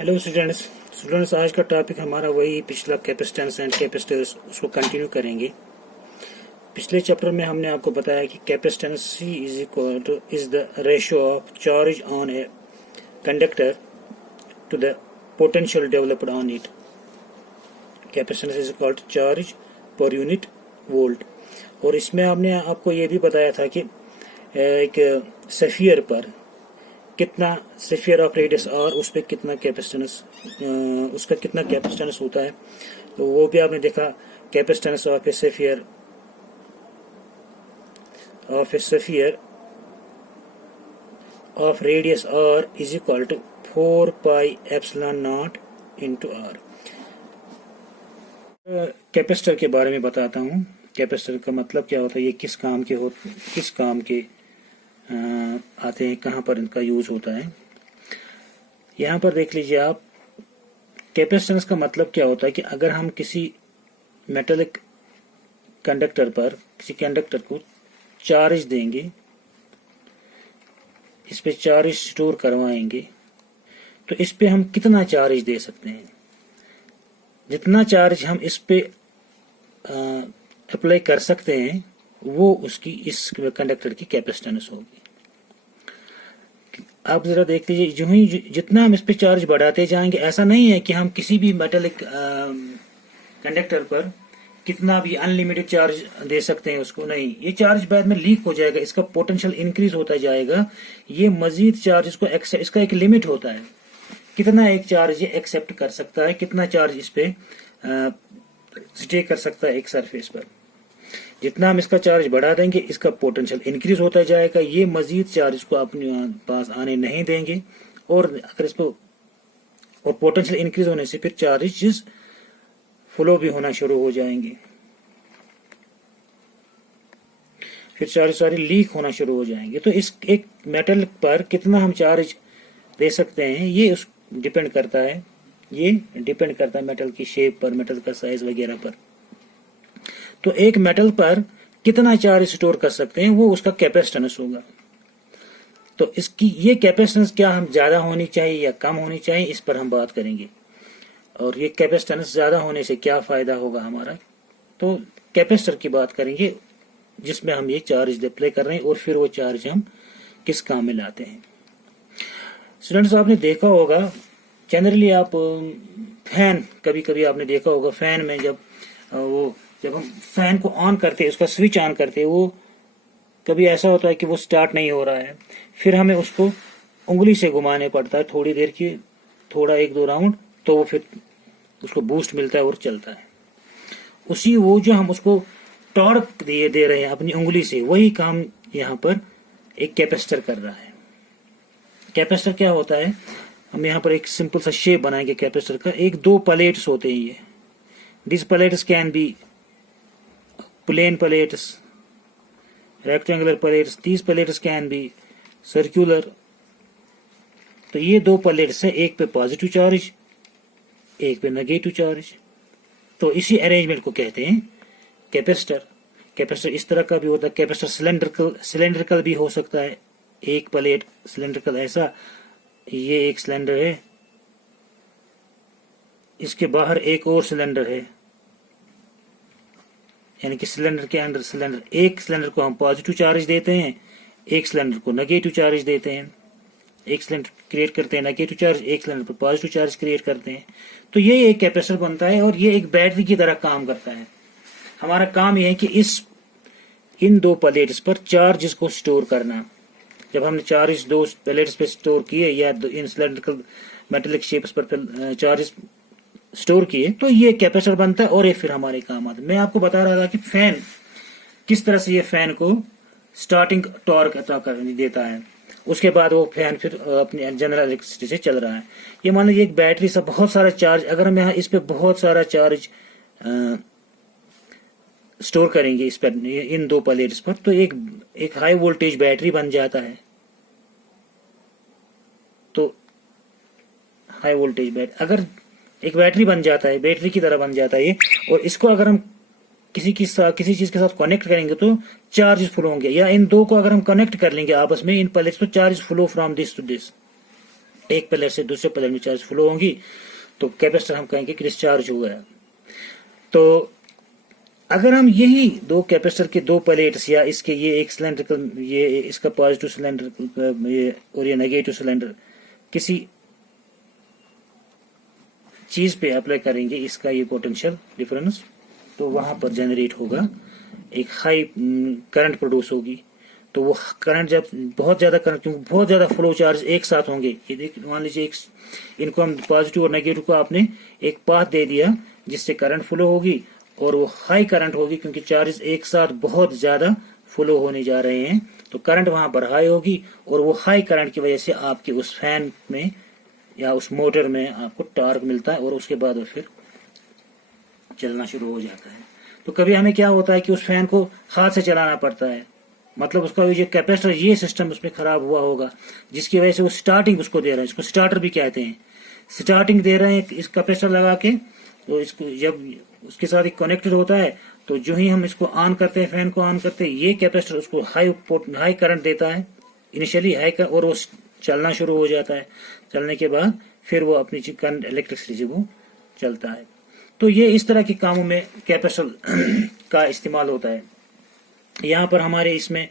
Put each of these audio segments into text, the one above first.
Hello students आज का topic हमारा वही पिछला कैपेसिटेंस एंड कैपेसिटर्स उसको कंटिन्यू करेंगे। पिछले चैप्टर में हमने आपको बताया कि capacitance C is the ratio of charge on a conductor to the potential developed on it. Capacitance is equal to charge per unit volt. और इसमें हमने आपको ये भी बताया था कि एक सफियर पर कितना सफियर ऑफ रेडियस और उस पर कितना कैपेसिटेंस उसका कितना कैपेसिटेंस होता है, तो वो भी आपने देखा। Capacitance of a sphere of radius r is equal to 4 pi epsilon naught into R. Capacitor के बारे में बताता हूँ। कैपेसिटर का मतलब क्या होता है, ये किस काम के आते हैं, कहाँ पर इनका यूज होता है। यहाँ पर देख लीजिए आप, कैपेसिटेंस का मतलब क्या होता है कि अगर हम किसी मेटेलिक कंडक्टर पर किसी कंडक्टर को चार्ज देंगे, इस पे चार्ज स्टोर करवाएंगे, तो इस पे हम कितना चार्ज दे सकते हैं। जितना चार्ज हम इस पे अप्लाई कर सकते हैं वो उसकी इस कंडक्टर की कैपेसिटेंस होगी। आप जरा देख लीजिए, जो ही जितना हम इस पे चार्ज बढ़ाते जाएंगे, ऐसा नहीं है कि हम किसी भी मेटेलिक कंडक्टर पर कितना भी अनलिमिटेड चार्ज दे सकते हैं उसको। नहीं, ये चार्ज बाद में लीक हो जाएगा, इसका पोटेंशियल इंक्रीज होता जाएगा। ये मजीद चार्ज इसका एक लिमिट होता है, कितना एक चार्ज ये एक्सेप्ट कर सकता है, कितना चार्ज इस पे स्टे कर सकता है एक सरफेस पर। जितना हम इसका चार्ज बढ़ा देंगे, इसका पोटेंशियल इंक्रीज होता जाएगा। ये मजीद चार्ज को अपने पास आने नहीं देंगे, और अगर इसको और पोटेंशियल इंक्रीज होने से फिर चार्जेस फ्लो भी होना शुरू हो जाएंगे, फिर चार्ज सारे लीक होना शुरू हो जाएंगे। तो इस एक मेटल पर कितना हम चार्ज दे सकते हैं, ये डिपेंड करता है मेटल की शेप पर, मेटल का साइज वगैरह पर। तो एक मेटल पर कितना चार्ज स्टोर कर सकते हैं वो उसका कैपेसिटेंस होगा। तो इसकी ये कैपेसिटेंस क्या हम ज्यादा होनी चाहिए या कम होनी चाहिए, इस पर हम बात करेंगे। और ये कैपेसिटेंस ज्यादा होने से क्या फायदा होगा हमारा, तो कैपेसिटर की बात करेंगे जिसमें हम ये चार्ज अप्लाई कर रहे हैं और फिर वो चार्ज हम किस काम में लाते हैं। स्टूडेंट्स, आपने देखा होगा जनरली आप फैन, कभी कभी आपने देखा होगा फैन में जब हम फैन को ऑन करते हैं, उसका स्विच ऑन करते हैं, वो कभी ऐसा होता है कि वो स्टार्ट नहीं हो रहा है, फिर हमें उसको उंगली से घुमाने पड़ता है थोड़ी देर की, थोड़ा 1-2 राउंड, तो वो फिर उसको बूस्ट मिलता है और चलता है। उसी वो जो हम उसको टॉर्क दे रहे हैं अपनी उंगली से, वही काम यहाँ पर एक कैपेसिटर कर रहा है। कैपेसिटर क्या होता है, हम यहाँ पर एक सिंपल सा शेप बनाएंगे कैपेसिटर का। 1-2 प्लेट्स होते हैं ये। This plates can be plane plates, rectangular plates, these plates can be circular। तो ये 2 प्लेट्स है, एक पे पॉजिटिव चार्ज, एक पे नेगेटिव चार्ज। तो इसी अरेंजमेंट को कहते हैं कैपेसिटर। कैपेसिटर इस तरह का भी होता है। कैपेसिटर सिलेंड्रिकल भी हो सकता है। एक प्लेट सिलेंड्रिकल, ऐसा ये एक सिलेंडर है, इसके बाहर एक और सिलेंडर है, यानी कि सिलेंडर के अंदर सिलेंडर, एक सिलेंडर को हम पॉजिटिव चार्ज देते हैं, एक सिलेंडर को नेगेटिव चार्ज देते हैं। एक सिलेंडर क्रिएट करते हैं नेगेटिव चार्ज, एक सिलेंडर पर पॉजिटिव चार्ज क्रिएट करते हैं। तो ये एक कैपेसिटर बनता है और ये एक बैटरी की तरह काम करता है। हमारा काम यह है कि इन 2 प्लेट्स पर चार्ज को स्टोर करना। जब हमने चार्ज 2 प्लेट्स पे स्टोर किए या इन सिलेंड्रिकल मेटेलिक शेप्स पर चार्ज स्टोर किए, तो ये कैपेसिटर बनता है और ये फिर हमारे काम आता है। मैं आपको बता रहा था कि फैन किस तरह से ये फैन को स्टार्टिंग टॉर्क अता कर देता है, उसके बाद वो फैन फिर अपनी जनरल इलेक्ट्रिसिटी से चल रहा है। ये मान लीजिए एक बैटरी से बहुत सारा चार्ज, अगर हम यहाँ इस पे बहुत सारा चार्ज स्टोर करेंगे इस पर, इन 2 प्लेट्स पर, तो एक हाई वोल्टेज बैटरी बन जाता है। तो हाई वोल्टेज बैटरी अगर एक बैटरी बन जाता है, बैटरी की तरह बन जाता है ये। और इसको अगर हम किसी चीज के साथ कनेक्ट करेंगे तो चार्ज फ्लो होंगे, या इन 2 को अगर हम कनेक्ट कर लेंगे आपस में इन प्लेट्स, तो charge flow from this to this. एक प्लेट से दूसरे प्लेट में चार्ज फ्लो होंगी तो कैपेसिटर हम कहेंगे कि डिस्चार्ज हो गया। तो अगर हम यही दो कैपेसिटर के दो प्लेट्स या इसके ये एक सिलेंड्रिकल, ये इसका पॉजिटिव सिलेंडर ये और ये नेगेटिव सिलेंडर किसी चीज पे अप्लाई करेंगे इसका ये पोटेंशियल डिफरेंस, तो वहां पर जनरेट होगा एक हाई करंट प्रोड्यूस होगी। तो वो करंट जब बहुत ज्यादा करंट, क्योंकि बहुत ज्यादा फ्लो चार्ज एक साथ होंगे, ये मान लीजिए इनको हम पॉजिटिव और नेगेटिव को आपने एक पाथ दे दिया जिससे करंट फ्लो होगी और वो हाई करंट होगी क्योंकि चार्जेस एक साथ बहुत ज्यादा फ्लो होने जा रहे हैं, तो करंट वहां पर हाई होगी और वो हाई करंट की वजह से आपके उस फैन में या उस मोटर में आपको टॉर्क मिलता है और उसके बाद वो फिर चलना शुरू हो जाता है। तो कभी हमें क्या होता है कि उस फैन को हाथ से चलाना पड़ता है, मतलब उसका ये कैपेसिटर ये सिस्टम उसमें खराब हुआ होगा जिसकी वजह से वो स्टार्टिंग उसको दे रहा है, इसको स्टार्टर भी कहते हैं। स्टार्टिंग दे रहे हैं इस कैपेसिटर लगा के, तो इसको जब उसके साथ कनेक्टेड होता है तो जो ही हम इसको ऑन करते हैं, फैन को ऑन करते हैं, ये कैपेसिटर उसको हाई करंट देता है इनिशियली हाई का, और वो चलना शुरू हो जाता है। चलने के बाद फिर वो अपनी करंट इलेक्ट्रिसिटी से वो चलता है। तो ये इस तरह के कामों में कैपेसिटर का इस्तेमाल होता है। यहाँ पर हमारे इसमें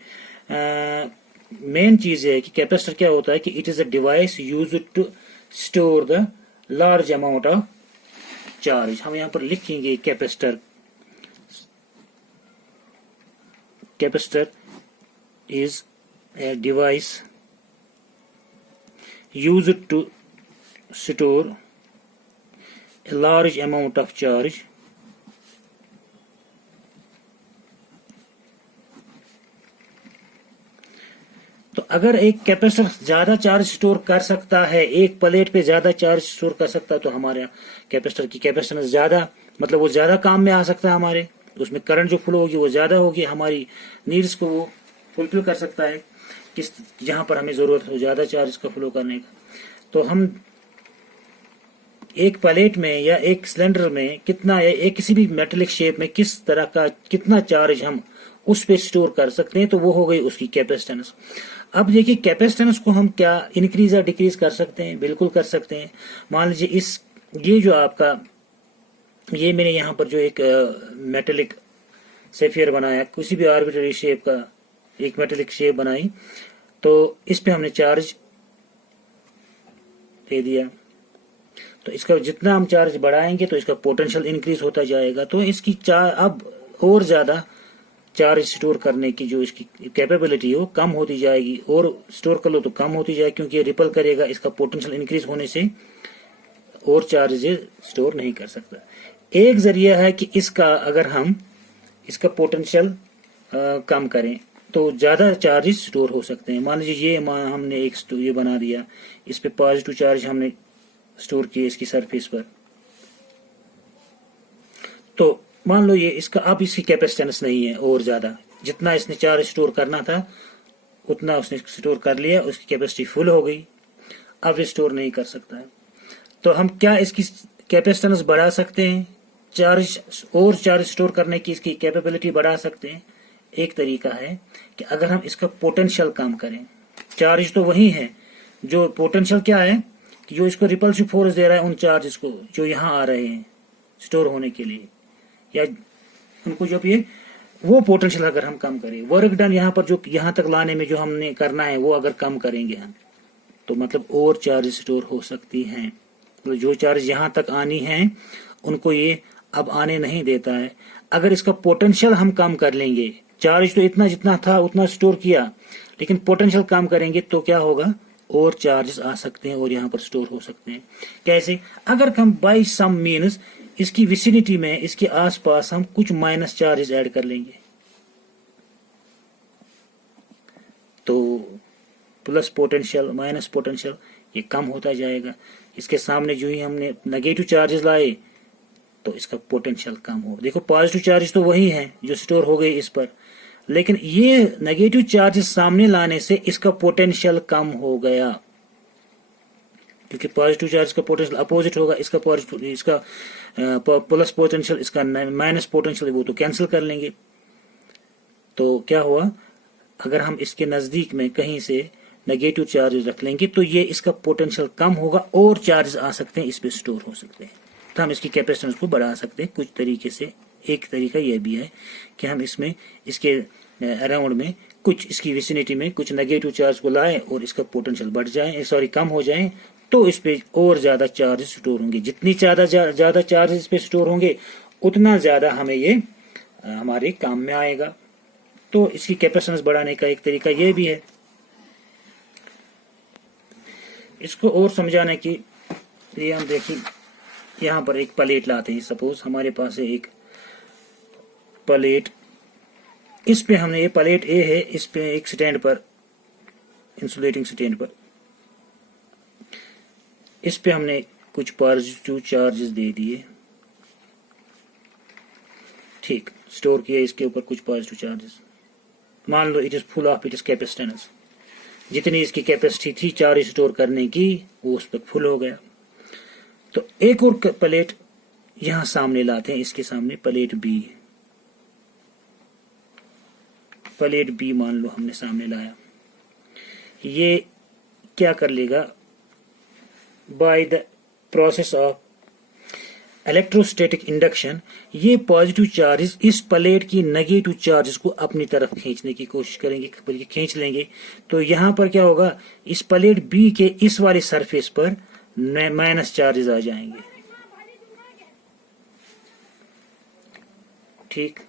मेन चीज है कि कैपेसिटर क्या होता है कि it is a device used to store the large amount of charge. हम यहाँ पर लिखेंगे capacitor is a device used to store a large amount of charge तो अगर एक कैपेसिटर ज्यादा चार्ज स्टोर कर सकता है, एक प्लेट पे ज्यादा चार्ज स्टोर कर सकता है, तो हमारे कैपेसिटर की कैपेसिटेंस ज्यादा, मतलब वो ज्यादा काम में आ सकता है हमारे, उसमें करंट जो फ्लो होगी वो ज्यादा होगी, हमारी नीड्स को वो फुलफिल कर सकता है किस जहां पर हमें जरूरत हो ज्यादा चार्ज का फ्लो करने का। तो हम एक प्लेट में या एक सिलेंडर में कितना या एक किसी भी मेटेलिक शेप में किस तरह का कितना चार्ज हम उस पे स्टोर कर सकते हैं, तो वो हो गई उसकी कैपेसिटेंस। अब देखिए कैपेसिटेंस को हम क्या इंक्रीज या डिक्रीज कर सकते हैं, बिल्कुल कर सकते हैं। मान लीजिए ये जो आपका ये मैंने यहाँ पर जो एक मेटेलिक सेफियर बनाया, किसी भी आर्बिट्ररी शेप का एक मेटेलिक शेप बनाई, तो इस पे हमने चार्ज दे दिया, तो इसका जितना हम चार्ज बढ़ाएंगे तो इसका पोटेंशियल इंक्रीज होता जाएगा। तो इसकी अब और ज्यादा चार्ज स्टोर करने की जो इसकी कैपेबिलिटी है वो कम होती जाएगी, और स्टोर कर लो तो कम होती जाएगी क्योंकि ये रिपल करेगा, इसका पोटेंशियल इंक्रीज होने से और चार्ज स्टोर नहीं कर सकता। एक जरिया है कि इसका अगर हम इसका पोटेंशियल कम करें तो ज्यादा चार्जेस स्टोर हो सकते हैं। मान लीजिए ये हमने एक ये बना दिया, इस पे पॉजिटिव चार्ज हमने स्टोर किए इसकी सरफेस पर, तो मान लो ये इसका अब इसकी कैपेसिटेंस नहीं है, और ज्यादा जितना इसने चार्ज स्टोर करना था उतना उसने स्टोर कर लिया, उसकी कैपेसिटी फुल हो गई, अब स्टोर नहीं कर सकता है। तो हम क्या इसकी कैपेसिटेंस बढ़ा सकते हैं, चार्ज और चार्ज स्टोर करने की इसकी कैपेबिलिटी बढ़ा सकते हैं। एक तरीका है कि अगर हम इसका पोटेंशियल कम करें, चार्ज तो वही है, जो पोटेंशियल क्या है कि जो इसको रिपल्सिव फोर्स दे रहा है उन चार्जेस को जो यहाँ आ रहे हैं स्टोर होने के लिए, या उनको जब ये वो पोटेंशियल अगर हम कम करें, वर्क डन यहाँ पर जो यहाँ तक लाने में जो हमने करना है वो अगर कम करेंगे हम, तो मतलब और चार्ज स्टोर हो सकती हैं। मतलब जो चार्ज यहाँ तक आनी है उनको ये अब आने नहीं देता है। अगर इसका पोटेंशियल हम कम कर लेंगे, चार्ज तो इतना जितना था उतना स्टोर किया, लेकिन पोटेंशियल कम करेंगे तो क्या होगा, और चार्जेस आ सकते हैं और यहाँ पर स्टोर हो सकते हैं। कैसे, अगर हम बाई सम मीन्स इसकी विसिनिटी में, इसके आसपास हम कुछ माइनस चार्जेस ऐड कर लेंगे, तो प्लस पोटेंशियल माइनस पोटेंशियल ये कम होता जाएगा। इसके सामने जो ही हमने नेगेटिव चार्जेस लाए तो इसका पोटेंशियल कम हो। देखो पॉजिटिव चार्जेस तो वही हैं जो स्टोर हो गए इस पर, लेकिन ये नेगेटिव चार्जेस सामने लाने से इसका पोटेंशियल कम हो गया, क्योंकि पॉजिटिव चार्ज का पोटेंशियल अपोजिट होगा, इसका प्लस पोटेंशियल इसका माइनस पोटेंशियल वो तो कैंसिल कर लेंगे। तो क्या हुआ, अगर हम इसके नजदीक में कहीं से नेगेटिव चार्ज रख लेंगे तो ये इसका पोटेंशियल कम होगा और चार्ज आ सकते हैं, इस पे स्टोर हो सकते हैं। तो हम इसकी कैपेसिटेंस को बढ़ा सकते हैं कुछ तरीके से। एक तरीका यह भी है कि हम इसमें इसके अराउंड में कुछ इसकी विसिनिटी में कुछ नेगेटिव चार्ज को लाएं और इसका पोटेंशियल बढ़ जाए, सॉरी कम हो जाए, तो इस पे और ज्यादा चार्ज स्टोर होंगे। जितनी ज्यादा चार्ज इस पे स्टोर होंगे उतना ज्यादा हमें ये हमारे काम में आएगा। तो इसकी कैपेसिटेंस बढ़ाने का एक तरीका ये भी है। इसको और समझाने के लिए हम देखिए, यहाँ पर एक प्लेट लाते हैं। सपोज हमारे पास है एक प्लेट, इस पे हमने, ये प्लेट ए है, इस पे एक स्टैंड पर, इंसुलेटिंग स्टैंड पर, इस पे हमने कुछ पॉजिटिव चार्जेस दे दिए, ठीक, स्टोर किए इसके ऊपर कुछ पॉजिटिव चार्जेस। मान लो it is full of its capacitance, जितनी इसकी कैपेसिटी थी चार्ज स्टोर करने की वो उस तक फुल हो गया। तो एक और प्लेट यहां सामने लाते हैं, इसके सामने प्लेट बी, प्लेट बी मान लो हमने सामने लाया। ये क्या कर लेगा, by the process of electrostatic induction, ये पॉजिटिव चार्जेस इस प्लेट की नेगेटिव चार्जेस को अपनी तरफ खींचने की कोशिश करेंगे, बल्कि खींच लेंगे। तो यहां पर क्या होगा, इस प्लेट बी के इस वाले सरफेस पर माइनस चार्जेस आ जाएंगे, ठीक।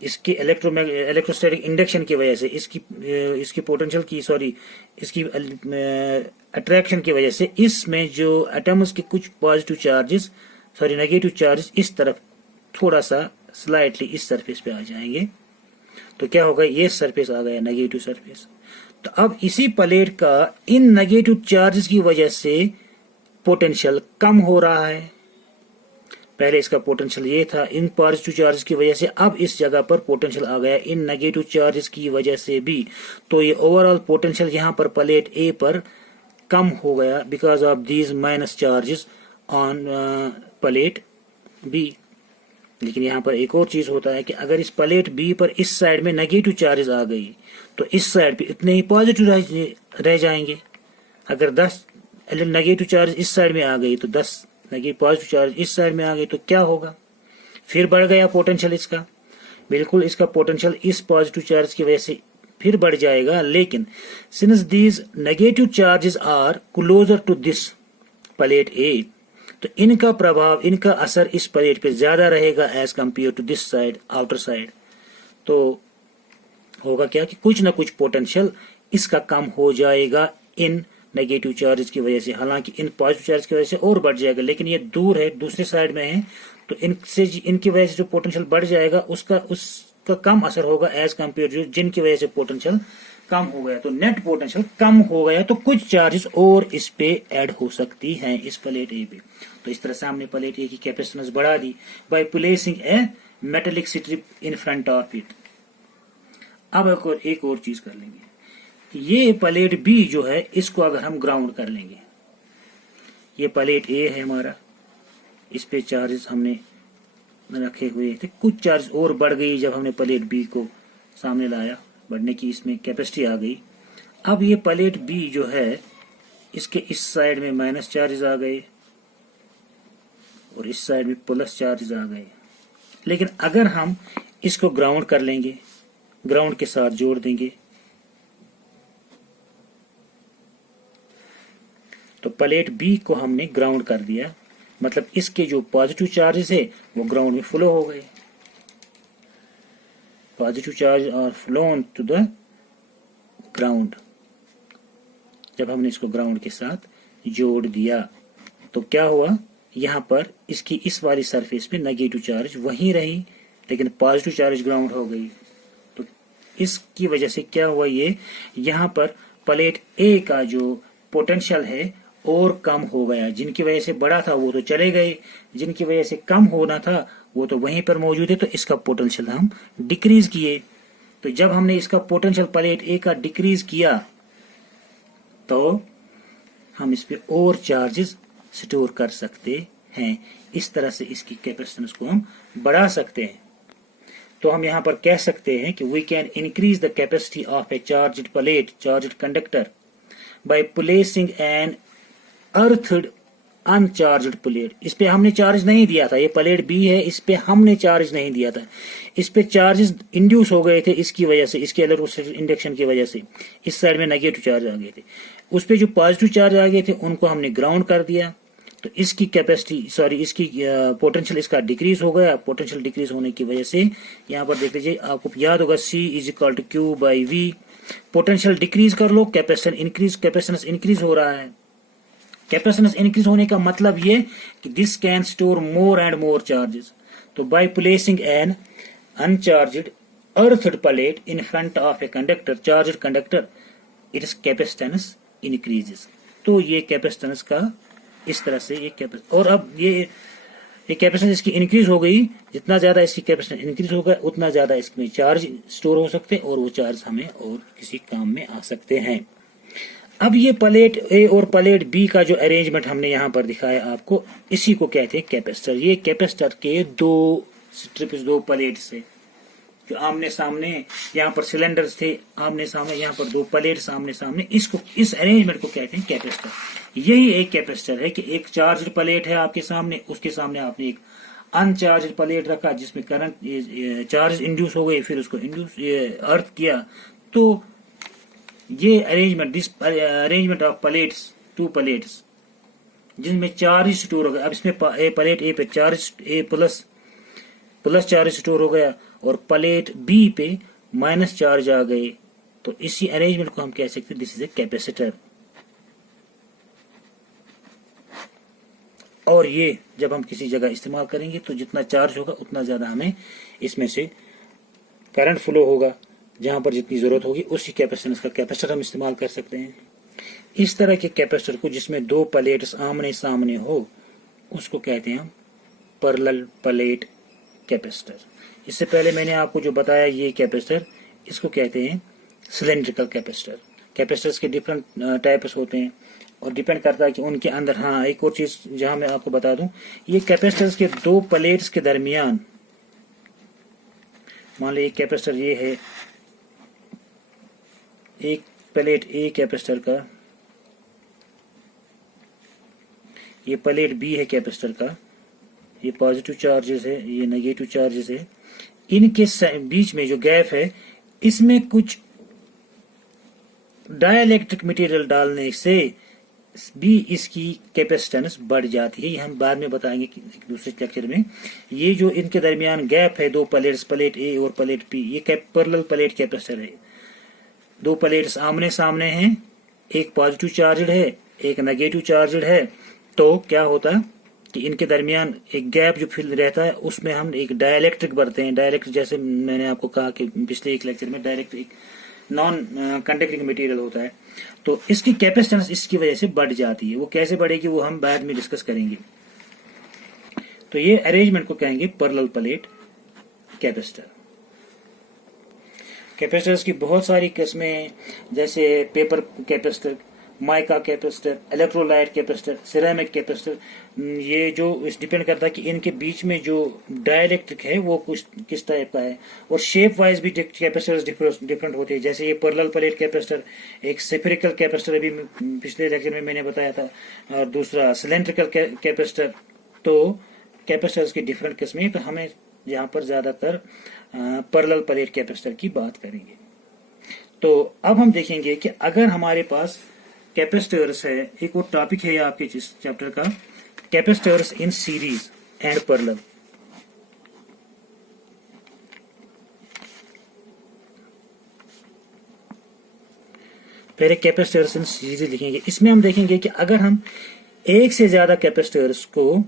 इसकी इलेक्ट्रोस्टैटिक इंडक्शन की वजह से, इसकी पोटेंशियल की, सॉरी इसकी अट्रैक्शन की वजह से इसमें जो एटम्स के कुछ positive charges, sorry negative charges इस तरफ थोड़ा सा स्लाइटली इस सरफेस पे आ जाएंगे। तो क्या होगा, ये सरफेस आ गया नेगेटिव सरफेस। तो अब इसी प्लेट का इन नेगेटिव चार्जेस की वजह से पोटेंशियल कम हो रहा है। पहले इसका पोटेंशियल ये था, इन पॉजिटिव चार्जेस की वजह से अब इस जगह पर पोटेंशियल आ गया इन नेगेटिव चार्जेस की वजह से भी। तो ये ओवरऑल पोटेंशियल यहाँ पर प्लेट ए पर कम हो गया because of these minus charges on plate B. लेकिन यहाँ पर एक और चीज होता है कि अगर इस प्लेट बी पर इस साइड में नेगेटिव चार्जेस आ गई तो इस साइड पे इतने ही पॉजिटिव रह जाएंगे। अगर 10 नेगेटिव चार्ज इस साइड में आ गई तो 10 नेगेटिव पॉजिटिव चार्ज इस साइड में आ गई तो क्या होगा, फिर बढ़ गया पोटेंशियल इसका। बिल्कुल इसका पोटेंशियल इस पॉजिटिव चार्ज की वजह से फिर बढ़ जाएगा। लेकिन since these negative charges are closer to this plate A, तो इनका प्रभाव, इनका असर इस प्लेट पे ज्यादा रहेगा as compare to this side, outer side. तो होगा क्या कि कुछ ना कुछ पोटेंशियल इसका कम हो जाएगा इन नेगेटिव चार्ज की वजह से। हालांकि इन पॉजिटिव चार्ज की वजह से और बढ़ जाएगा, लेकिन ये दूर है, दूसरी साइड में है, तो इनसे, इनकी वजह से जो पोटेंशियल बढ़ जाएगा उसका कम असर होगा एज कंपेयर जो जिनकी वजह से पोटेंशियल कम हो गया। तो नेट पोटेंशियल कम हो गया, तो कुछ चार्जेस और इस पे ऐड हो सकती हैं इस प्लेट ए पे। तो इस तरह से हमने प्लेट ए की कैपेसिटेंस बढ़ा दी by placing a metallic strip in front of it. अब एक और चीज कर लेंगे, ये प्लेट बी जो है इसको अगर हम ग्राउंड कर लेंगे, ये प्लेट ए है हमारा, इस पे चार्जेस हमने रखे हुए थे, कुछ चार्ज और बढ़ गई जब हमने प्लेट बी को सामने लाया, बढ़ने की इसमें कैपेसिटी आ गई। अब ये प्लेट बी जो है इसके इस साइड में माइनस चार्जेस आ गए और इस साइड में प्लस चार्जेस आ गए। लेकिन अगर हम इसको ग्राउंड कर लेंगे, ग्राउंड के साथ जोड़ देंगे, तो प्लेट बी को हमने ग्राउंड कर दिया, मतलब इसके जो पॉजिटिव चार्जेस है वो ग्राउंड में फ्लो हो गए। Positive charge are flown to the ground. जब हमने इसको ग्राउंड के साथ जोड़ दिया तो क्या हुआ, यहां पर इसकी इस वाली सरफेस पे नेगेटिव चार्ज वहीं रही, लेकिन पॉजिटिव चार्ज ग्राउंड हो गई। तो इसकी वजह से क्या हुआ, ये यहां पर प्लेट ए का जो पोटेंशियल है और कम हो गया। जिनकी वजह से बड़ा था वो तो चले गए, जिनकी वजह से कम होना था वो तो वहीं पर मौजूद है। तो इसका पोटेंशियल हम डिक्रीज किए। तो जब हमने इसका पोटेंशियल प्लेट ए का डिक्रीज किया तो हम इस पे और चार्जेस स्टोर कर सकते हैं। इस तरह से इसकी कैपेसिटेंस को हम बढ़ा सकते हैं। तो हम यहाँ पर कह सकते हैं कि we can increase the capacity of a charged plate, charged conductor, by placing an earthed uncharged plate. इस पे हमने चार्ज नहीं दिया था, ये प्लेट बी है, इस पे हमने चार्ज नहीं दिया था, इस पे चार्जेस इंड्यूस हो गए थे इसकी वजह से, इसके इलेक्ट्रोस्टैटिक इंडक्शन की वजह से इस साइड में नेगेटिव चार्ज आ गए थे, उस पे जो पॉजिटिव चार्ज आ गए थे उनको हमने ग्राउंड कर दिया, तो इसकी कैपेसिटी इसकी पोटेंशियल इसका डिक्रीज हो गया। पोटेंशियल डिक्रीज होने की वजह से यहाँ पर देख लीजिए, आपको याद होगा C is equal to Q by V. Potential decrease कर लो, कैपेसिटेंस इंक्रीज हो रहा है। कैपेसिटेंस इंक्रीज होने का मतलब ये कि this can store more and more charges. तो by placing an uncharged earthed plate in front of a conductor, charged conductor, its capacitance increases। तो ये कैपेसिटेंस का इस तरह से ये और अब ये कैपेसिटेंस इसकी इंक्रीज हो गई, जितना ज्यादा इसकी कैपेसिटेंस इंक्रीज होगा उतना ज्यादा इसमें चार्ज स्टोर हो सकते हैं और वो चार्ज हमें और किसी काम में आ सकते हैं। अब ये प्लेट ए और प्लेट बी का जो अरेंजमेंट हमने यहाँ पर दिखाया आपको, इसी को कहते हैं कैपेसिटर। ये कैपेसिटर के दो स्ट्रिप्स, दो प्लेट्स से जो आमने सामने, यहाँ पर सिलेंडर्स थे आमने सामने, यहाँ पर दो प्लेट्स आमने सामने, इसको इस अरेंजमेंट को कहते हैं कैपेसिटर। यही एक कैपेसिटर है कि एक चार्ज्ड प्लेट है आपके सामने, उसके सामने आपने एक अनचार्ज्ड प्लेट रखा जिसमें करंट चार्ज इंड्यूस हो गए, फिर उसको अर्थ किया। तो ये arrangement, this arrangement of plates, to plates जिनमें चार्ज स्टोर हो गया। अब इसमें प्लेट ए पे चार्ज ए प्लस चार्ज स्टोर हो गया और प्लेट बी पे माइनस चार्ज आ गए, तो इसी अरेंजमेंट को हम कह सकते हैं दिस इज ए कैपेसिटर। और ये जब हम किसी जगह इस्तेमाल करेंगे तो जितना चार्ज होगा उतना ज्यादा हमें इसमें से करंट फ्लो होगा, जहां पर जितनी जरूरत होगी उसी कैपेसिटेंस का कैपेसिटर हम इस्तेमाल कर सकते हैं। इस तरह के कैपेसिटर को जिसमें दो प्लेट्स आमने सामने हो उसको कहते हैं हम पैरेलल प्लेट कैपेसिटर। इससे पहले मैंने आपको जो बताया ये कैपेसिटर, इसको कहते हैं सिलेंड्रिकल कैपेसिटर। कैपेसिटर्स के डिफरेंट टाइप्स होते हैं और डिपेंड करता है कि उनके अंदर, हाँ एक और चीज जहां मैं आपको बता दूं, ये कैपेसिटर्स के दो प्लेट्स के दरमियान, मान लो एक कैपेसिटर ये है, एक प्लेट ए कैपेसिटर का, ये प्लेट बी है कैपेसिटर का, ये पॉजिटिव चार्जेस है, ये नेगेटिव चार्जेस है, इनके बीच में जो गैप है इसमें कुछ डाइलेक्ट्रिक मटेरियल डालने से भी इसकी कैपेसिटेंस बढ़ जाती है। ये हम बाद में बताएंगे कि दूसरे लेक्चर में। ये जो इनके दरमियान गैप है दो प्लेट्स, प्लेट ए और प्लेट बी, ये पैरेलल प्लेट कैपेसिटर है। दो प्लेट्स आमने सामने हैं, एक पॉजिटिव चार्जड है एक नेगेटिव चार्जड है, तो क्या होता है कि इनके दरमियान एक गैप जो फिल रहता है उसमें हम एक डाइलेक्ट्रिक भरते हैं। डाइलेक्ट्रिक जैसे मैंने आपको कहा कि पिछले एक लेक्चर में, डाइलेक्ट्रिक नॉन कंडक्टिंग मटेरियल होता है, तो इसकी कैपेसिटेंस इसकी वजह से बढ़ जाती है। वो कैसे बढ़ेगी वो हम बाद में डिस्कस करेंगे। तो ये अरेंजमेंट को कहेंगे पैरेलल प्लेट कैपेसिटर। कैपेसिटर्स की बहुत सारी किस्में, जैसे paper capacitor, mica capacitor, electrolyte capacitor, ceramic capacitor. ये जो इस डिपेंड करता है कि इनके बीच में जो डाइलेक्ट्रिक है वो कुछ किस टाइप का है, और शेप वाइज भी कैपेसिटर्स डिफरेंट होते हैं। जैसे ये पैरेलल प्लेट कैपेसिटर, एक स्फेरिकल कैपेसिटर अभी पिछले लेक्चर में मैंने बताया था, और दूसरा सिलेंड्रिकल कैपेसिटर। तो कैपेसिटर्स की डिफरेंट किस्में, तो हमें यहाँ पर ज्यादातर पैरेलल प्लेट कैपेसिटर की बात करेंगे। तो अब हम देखेंगे कि अगर हमारे पास कैपेसिटर्स है, एक और टॉपिक है आपके इस चैप्टर का, capacitors in series and parallel. पहले कैपेसिटर्स इन सीरीज लिखेंगे। इसमें हम देखेंगे कि अगर हम एक से ज्यादा कैपेसिटर्स को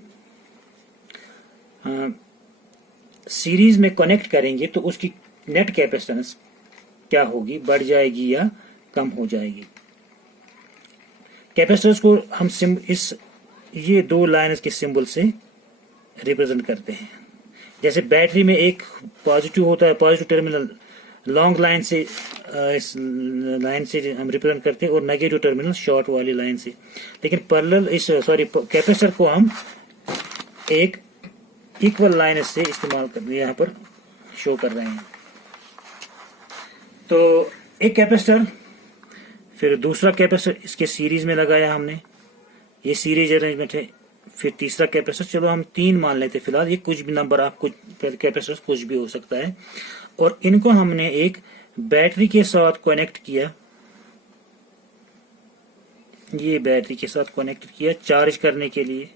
सीरीज में कनेक्ट करेंगे तो उसकी नेट कैपेसिटेंस क्या होगी, बढ़ जाएगी या कम हो जाएगी। कैपेसिटर्स को हम ये दो लाइन्स के सिंबल से रिप्रेजेंट करते हैं। जैसे बैटरी में एक पॉजिटिव होता है, पॉजिटिव टर्मिनल लॉन्ग लाइन से, इस लाइन से हम रिप्रेजेंट करते हैं, और नेगेटिव टर्मिनल शॉर्ट वाली लाइन से। लेकिन कैपेसिटर को हम एक इक्वल लाइन से इस्तेमाल करते हैं, यहाँ पर शो कर रहे हैं। तो एक कैपेसिटर, फिर दूसरा कैपेसिटर इसके सीरीज में लगाया हमने, ये सीरीज अरेंजमेंट है। फिर तीसरा कैपेसिटर, चलो हम 3 मान लेते फिलहाल, ये कुछ भी नंबर आप कुछ कैपेसिटर कुछ भी हो सकता है। और इनको हमने एक बैटरी के साथ कनेक्ट किया, ये बैटरी के साथ कनेक्ट किया चार्ज करने के लिए।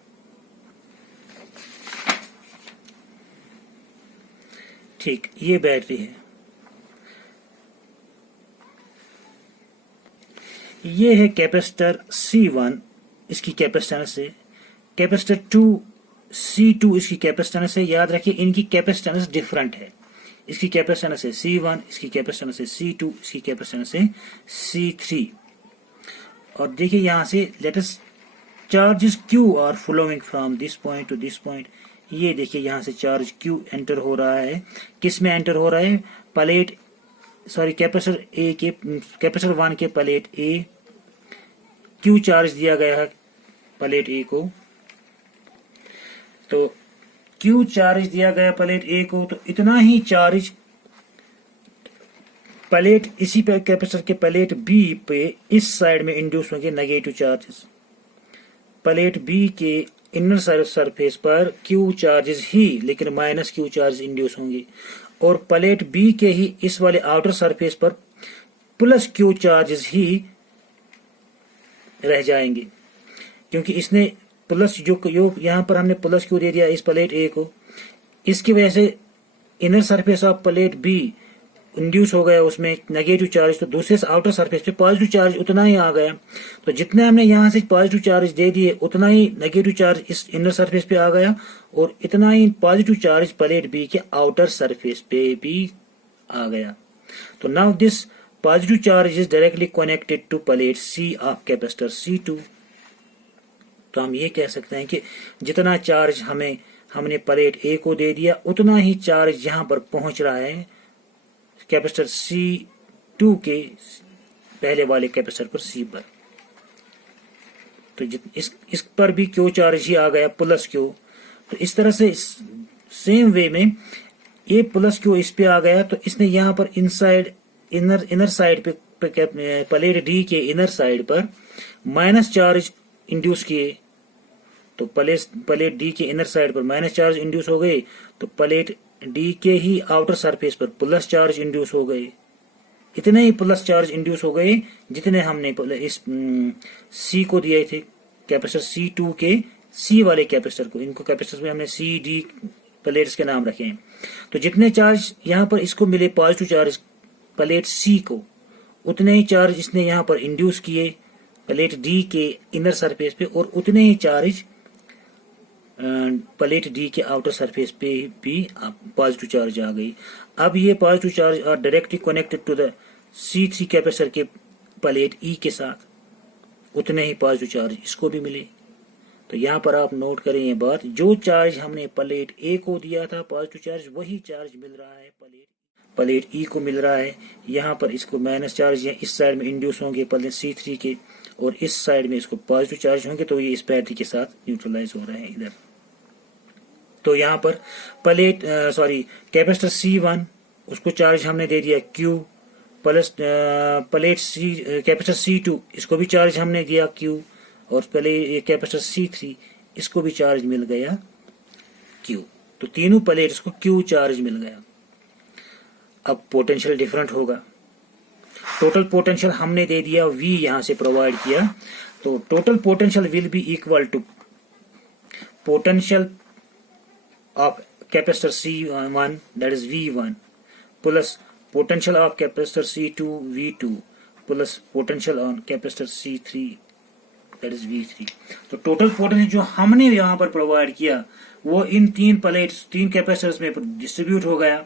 ठीक, ये बैटरी है, ये है कैपेसिटर C1 इसकी कैपेसिटेंस है, कैपेसिटर 2 C2 इसकी कैपेसिटेंस है। याद रखिए इनकी कैपेसिटेंस डिफरेंट है, इसकी कैपेसिटेंस है C1, इसकी कैपेसिटेंस है C2, इसकी कैपेसिटेंस है C3। और देखिए यहां से let's charges Q are flowing from this point to this point. ये देखिए यहां से चार्ज Q एंटर हो रहा है, किस में एंटर हो रहा है, प्लेट सॉरी कैपेसिटर ए के, कैपेसिटर 1 के प्लेट ए, Q चार्ज दिया गया है प्लेट ए को। तो Q चार्ज दिया गया प्लेट ए को, तो इतना ही चार्ज प्लेट इसी पे कैपेसिटर के प्लेट बी पे इस साइड में इंड्यूस होंगे नेगेटिव चार्जेस। प्लेट बी के इनर सरफेस पर Q चार्जेस ही लेकिन माइनस Q चार्ज इंड्यूस होंगे, और प्लेट बी के ही इस वाले आउटर सरफेस पर प्लस Q चार्जेस ही रह जाएंगे, क्योंकि इसने प्लस जो यहां पर हमने प्लस Q दे दिया इस प्लेट ए को, इसकी वजह से inner surface of plate B induce हो गया उसमें नेगेटिव चार्ज, तो दूसरे आउटर सरफेस पे पॉजिटिव चार्ज उतना ही आ गया। तो जितने हमने यहां से पॉजिटिव चार्ज दे दिए उतना ही नेगेटिव चार्ज इस इनर सरफेस पे आ गया, और इतना ही पॉजिटिव चार्ज प्लेट बी के आउटर सरफेस पे भी आ गया। तो now this positive charge is directly connected to plate C of capacitor C2। तो हम ये कह सकते हैं कि जितना चार्ज हमने प्लेट ए को दे दिया उतना ही चार्ज यहां पर पहुंच रहा है कैपेसिटर C2 के पहले वाले कैपेसिटर पर C पर। तो इस पर भी Q चार्ज ही आ गया प्लस Q। तो इस तरह से सेम वे में ये प्लस Q इस पे आ गया, तो इसने यहाँ पर इनसाइड इनर साइड पे प्लेट डी के इनर साइड पर माइनस चार्ज इंड्यूस किए। तो प्लेट डी के इनर साइड पर माइनस चार्ज इंड्यूस हो गए, तो प्लेट डी के ही आउटर सरफेस पर प्लस चार्ज इंड्यूस हो गए। इतने ही प्लस चार्ज इंड्यूस हो गए जितने हमने इस सी को दिए थे कैपेसिटर C2 के सी वाले कैपेसिटर को। इनको कैपेसिटर में हमने सी डी प्लेट्स के नाम रखे हैं। तो जितने चार्ज यहाँ पर इसको मिले पॉजिटिव चार्ज प्लेट सी को, उतने ही चार्ज इसने यहाँ पर इंड्यूस किए प्लेट डी के इनर सरफेस पे, और उतने ही चार्ज प्लेट डी के आउटर सरफेस पे भी पॉजिटिव चार्ज आ गई। अब ये positive charge are directly connected to the C3 capacitor के प्लेट ई के साथ, उतने ही पॉजिटिव चार्ज इसको भी मिले। तो यहाँ पर आप नोट करें ये बात, जो चार्ज हमने प्लेट ए को दिया था पॉजिटिव चार्ज, वही चार्ज मिल रहा है प्लेट ई को मिल रहा है। यहाँ पर इसको माइनस चार्ज इस साइड में इंड्यूस होंगे प्लेट C3 के, और इस साइड में इसको पॉजिटिव चार्ज होंगे, तो ये इस बैटरी के साथ न्यूट्रलाइज हो रहे हैं इधर। तो यहाँ पर कैपेसिटर C1 उसको चार्ज हमने दे दिया Q, plus plate capacitor C2 इसको भी चार्ज हमने दिया Q, और पहले कैपेसिटर C3 इसको भी चार्ज मिल गया Q। तो तीनों प्लेट्स को Q चार्ज मिल गया। अब पोटेंशियल डिफरेंट होगा। टोटल पोटेंशियल हमने दे दिया V यहां से प्रोवाइड किया, तो total potential will be equal to potential of capacitor C1 that is V1 plus potential of capacitor C2 V2 plus potential on capacitor C3 that is V3। तो total potential जो हमने यहाँ पर provide किया वो इन तीन कैपेसिटर्स में distribute हो गया।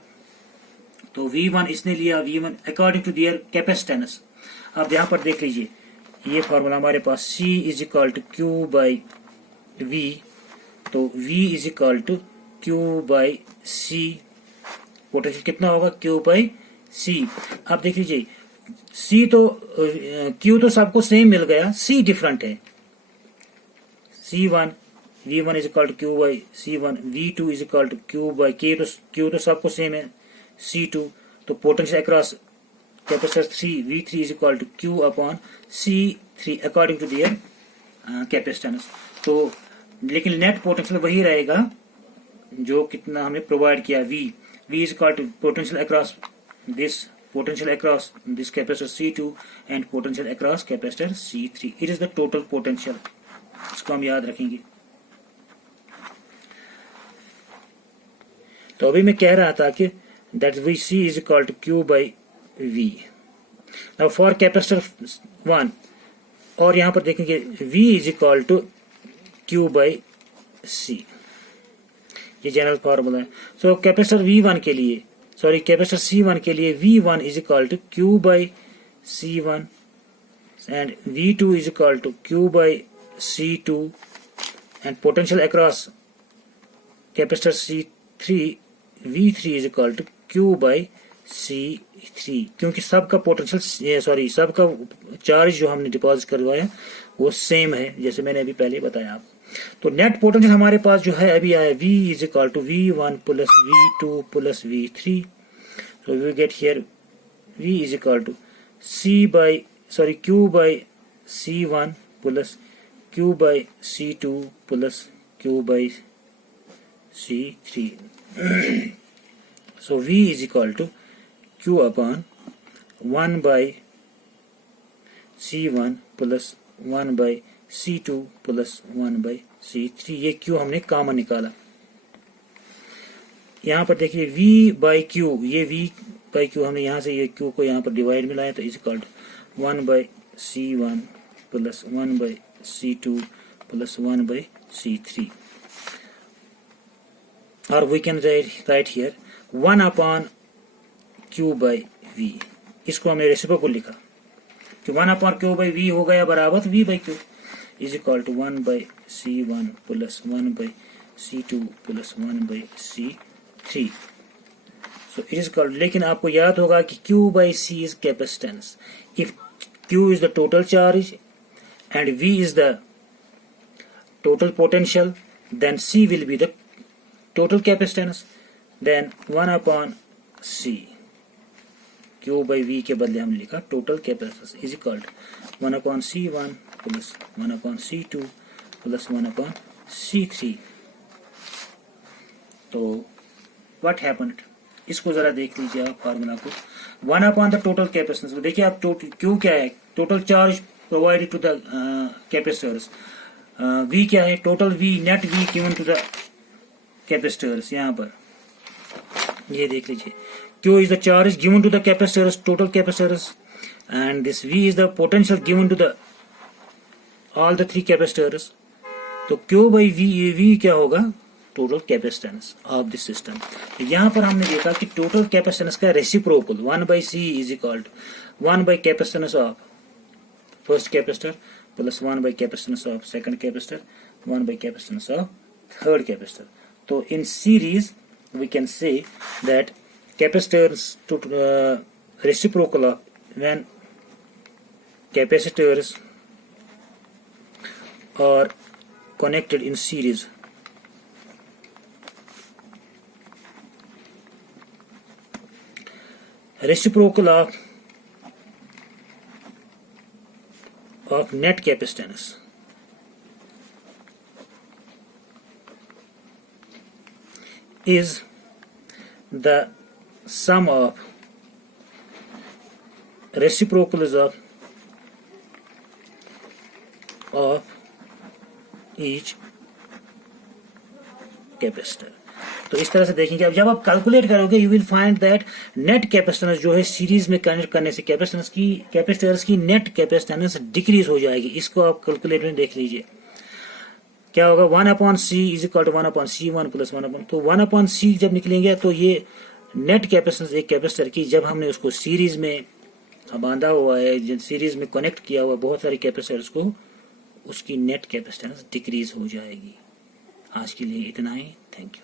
तो V1 इसने लिया, V1 according to their capacitance. अब यहाँ पर देख लीजिए ये फॉर्मूला हमारे पास C is equal to Q by V, तो V is equal to Q by C, potential कितना होगा Q बाई C। अब देख लीजिए C तो Q तो सबको सेम मिल गया, C डिफरेंट है। C1 V1 is equal to Q by C1, V2 is equal to Q by Q तो सबको सेम है, C2, तो potential across capacitor 3 V3 is equal to Q upon C3 according to their capacitance. तो लेकिन net potential वही रहेगा जो कितना हमें प्रोवाइड किया, V is equal to potential across this capacitor C2 and potential across capacitor C3। It is the total potential, इसको हम याद रखेंगे। तो अभी मैं कह रहा था कि that VC is equal to Q by V। Now for capacitor 1, और यहां पर देखेंगे V is equal to Q by C, ये जनरल फॉर्मूला है। सो कैपेसिटर V1 के लिए, सॉरी कैपेसिटर C1 के लिए V1 is equal to Q by C1 and V2 is equal to Q by C2 and potential across capacitor C3 V3 is equal to Q by C3, क्योंकि सबका potential सबका charge जो हमने deposit करवाया वो same है, जैसे मैंने अभी पहले बताया आपको। तो नेट पोटेंशियल हमारे पास जो है अभी आया V is equal to V1 plus V2 plus V3। So we get here V is equal to Q by C1 plus Q by C2 plus Q by C3। So V is equal to Q upon 1 by C1 plus 1 by C2 plus 1 by C3। ये Q हमने common निकाला। यहाँ पर देखिए V by Q, ये V by Q हमने यहाँ से ये Q को यहाँ पर डिवाइड में लाया, तो is equal to 1 by C1 plus 1 by C2 plus 1 by C3, or we can write here 1 upon Q by V। इसको हमने रेसिप्रोकल लिखा कि 1 upon Q by V हो गया बराबर V by Q is equal to 1 by C1 plus 1 by C2 plus 1 by C3। So it is equal, लेकिन आपको याद होगा कि Q by C is capacitance। If Q is the total charge and V is the total potential, then C will be the total capacitance, then 1 upon C, Q by V के बदले हम लिखा total capacitance is equal to 1 upon C1 plus 1 upon C2 plus 1 upon C3। तो what happened, इसको जरा देख लीजिए आप फार्मूला को। 1 upon द टोटल कैपेसिटेंस, देखिए आप Q क्या है, total charge provided to the capacitors. V क्या है, total V, net V given to the capacitors. यहाँ पर ये देख लीजिए, Q is the charge given to the capacitors, total capacitors, and this V is the potential given to the all the three capacitors। तो Q by V क्या होगा, total capacitance of this system. यहाँ पर हमने देखा कि total capacitance का reciprocal 1 by C is equal to 1 by capacitance of first capacitor plus 1 by capacitance of second capacitor, 1 by capacitance of third capacitor. तो in series we can say that capacitors to reciprocal of when capacitors are connected in series, reciprocal of net capacitance is the sum of reciprocals of each capacitor. तो इस तरह से देखेंगे। अब जब आप calculate करोगे you will find that net capacitance जो है सीरीज में कनेक्ट करने से कैपेसिटर्स की नेट कैपेसिटेंस डिक्रीज हो जाएगी। इसको आप कैलकुलेट में देख लीजिए क्या होगा, 1 upon C is equal to 1 upon C1 plus 1 upon, तो 1 upon C जब निकलेंगे तो ये नेट कैपेसिटेंस एक कैपेसिटर की जब हमने उसको सीरीज में बांधा हुआ है, सीरीज में कनेक्ट किया हुआ बहुत सारे कैपेसिटर्स को, उसकी नेट कैपेसिटेंस डिक्रीज हो जाएगी। आज के लिए इतना ही, थैंक यू।